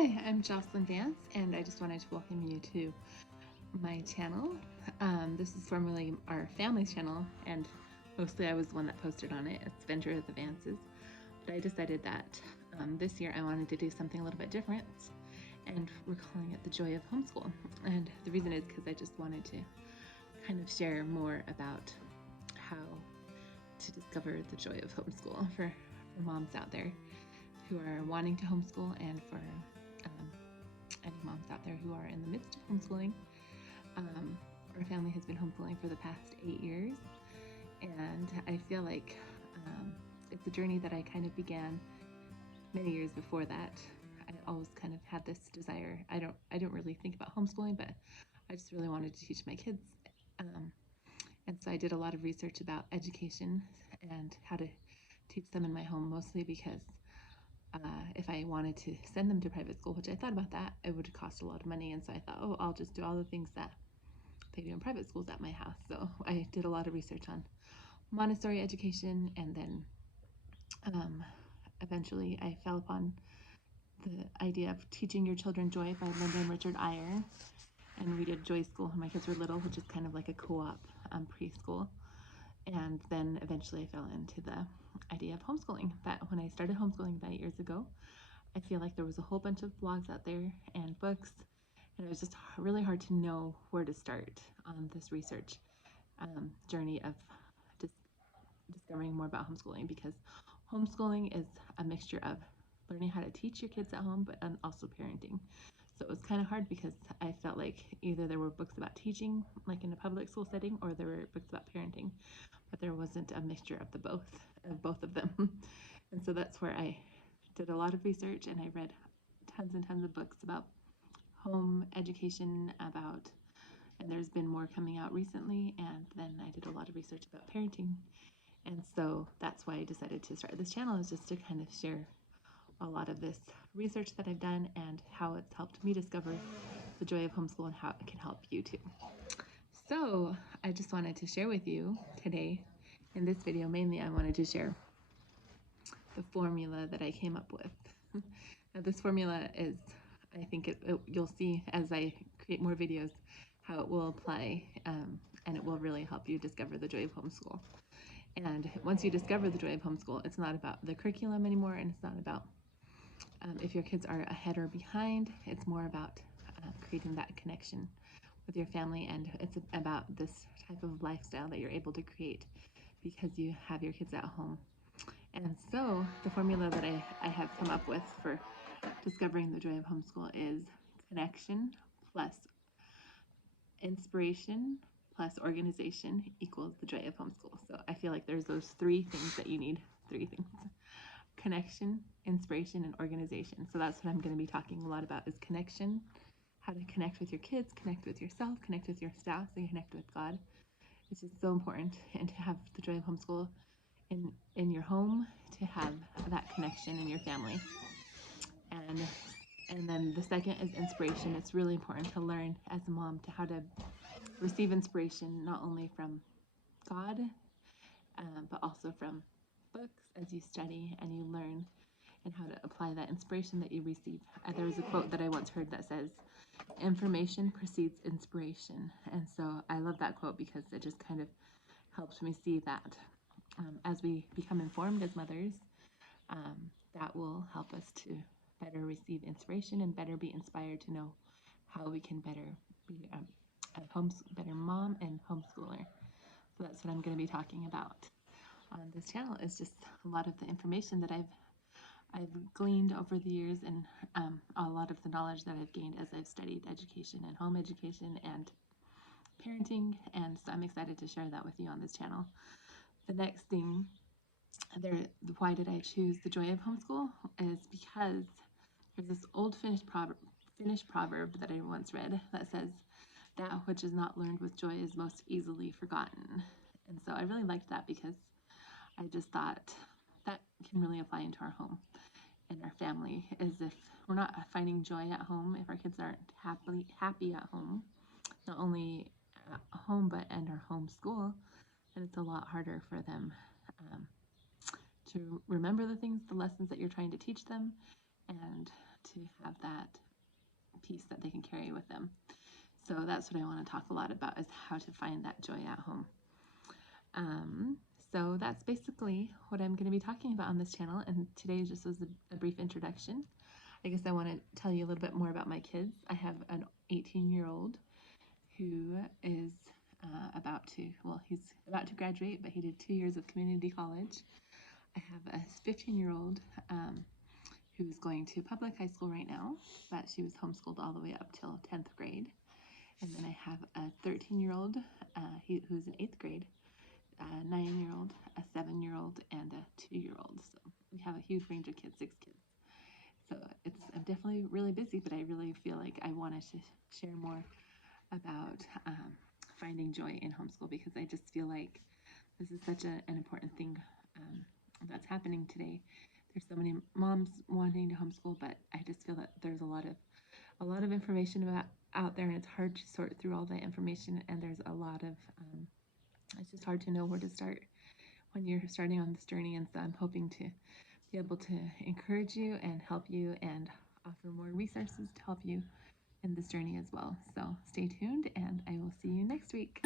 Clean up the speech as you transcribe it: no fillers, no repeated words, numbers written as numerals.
Hi, I'm Jocelyn Vance, and I just wanted to welcome you to my channel. This is formerly our family's channel, and mostly I was the one that posted on it. It's Adventure of the Vances. But I decided that this year I wanted to do something a little bit different, and we're calling it the Joy of Homeschool. And the reason is because I just wanted to kind of share more about how to discover the joy of homeschool for moms out there who are wanting to homeschool, and for any moms out there who are in the midst of homeschooling. Our family has been homeschooling for the past 8 years, and I feel like it's a journey that I kind of began many years before that. I always kind of had this desire. I don't really think about homeschooling, but I just really wanted to teach my kids. And so I did a lot of research about education and how to teach them in my home, mostly because if I wanted to send them to private school, which I thought about that, it would cost a lot of money. And so I thought, oh, I'll just do all the things that they do in private schools at my house. So I did a lot of research on Montessori education, and then eventually I fell upon the idea of Teaching Your Children Joy by Linda and Richard Iyer. And we did Joy School when my kids were little, which is kind of like a co-op preschool. And then eventually I fell into the idea of homeschooling. That when I started homeschooling about 8 years ago, I feel like there was a whole bunch of blogs out there and books, and it was just really hard to know where to start on this research journey of discovering more about homeschooling, because homeschooling is a mixture of learning how to teach your kids at home, but also parenting. So it was kind of hard because I felt like either there were books about teaching, like in a public school setting, or there were books about parenting, but there wasn't a mixture of both of them. And so that's where I did a lot of research, and I read tons and tons of books about home education, and there's been more coming out recently. And then I did a lot of research about parenting, and so that's why I decided to start this channel, is just to kind of share a lot of this research that I've done and how it's helped me discover the joy of homeschool and how it can help you too. So I just wanted to share with you today, in this video mainly, I wanted to share the formula that I came up with. Now, this formula is, I think you'll see as I create more videos how it will apply, and it will really help you discover the joy of homeschool. And once you discover the joy of homeschool, it's not about the curriculum anymore, and it's not about if your kids are ahead or behind. It's more about creating that connection with your family, and it's about this type of lifestyle that you're able to create because you have your kids at home. And so the formula that I have come up with for discovering the joy of homeschool is connection plus inspiration plus organization equals the joy of homeschool. So I feel like there's those three things that you need. Three things: connection, inspiration, and organization. So that's what I'm going to be talking a lot about, is connection, how to connect with your kids, connect with yourself, connect with your spouse, and connect with God. It's just so important, and to have the joy of homeschool in your home, to have that connection in your family. And then the second is inspiration. It's really important to learn as a mom to how to receive inspiration, not only from God, but also from books as you study and you learn, and how to apply that inspiration that you receive. There was a quote that I once heard that says, "Information precedes inspiration." And so I love that quote because it just kind of helps me see that as we become informed as mothers, that will help us to better receive inspiration and better be inspired to know how we can better be a better mom and homeschooler. So that's what I'm going to be talking about on this channel, is just a lot of the information that I've gleaned over the years, and a lot of the knowledge that I've gained as I've studied education and home education and parenting. And so I'm excited to share that with you on this channel. The next thing, why did I choose the joy of homeschool, is because there's this old Finnish proverb that I once read that says, "That which is not learned with joy is most easily forgotten." And so I really liked that, because I just thought that can really apply into our home and our family. Is if we're not finding joy at home, if our kids aren't happy at home, not only at home but in our home school, then it's a lot harder for them to remember the lessons that you're trying to teach them, and to have that peace that they can carry with them. So that's what I want to talk a lot about, is how to find that joy at home. So that's basically what I'm going to be talking about on this channel, and today just was a brief introduction. I guess I want to tell you a little bit more about my kids. I have an 18-year-old who is he's about to graduate, but he did 2 years of community college. I have a 15-year-old who's going to public high school right now, but she was homeschooled all the way up till 10th grade. And then I have a 13-year-old who's in 8th grade, a 9-year-old, a 7-year-old, and a 2-year-old. So we have a huge range of kids, 6 kids. So I'm definitely really busy, but I really feel like I wanted to share more about finding joy in homeschool, because I just feel like this is such an important thing that's happening today. There's so many moms wanting to homeschool, but I just feel that there's a lot of information out there, and it's hard to sort through all that information. And there's a lot of it's just hard to know where to start when you're starting on this journey. And so I'm hoping to be able to encourage you and help you and offer more resources to help you in this journey as well. So stay tuned, and I will see you next week.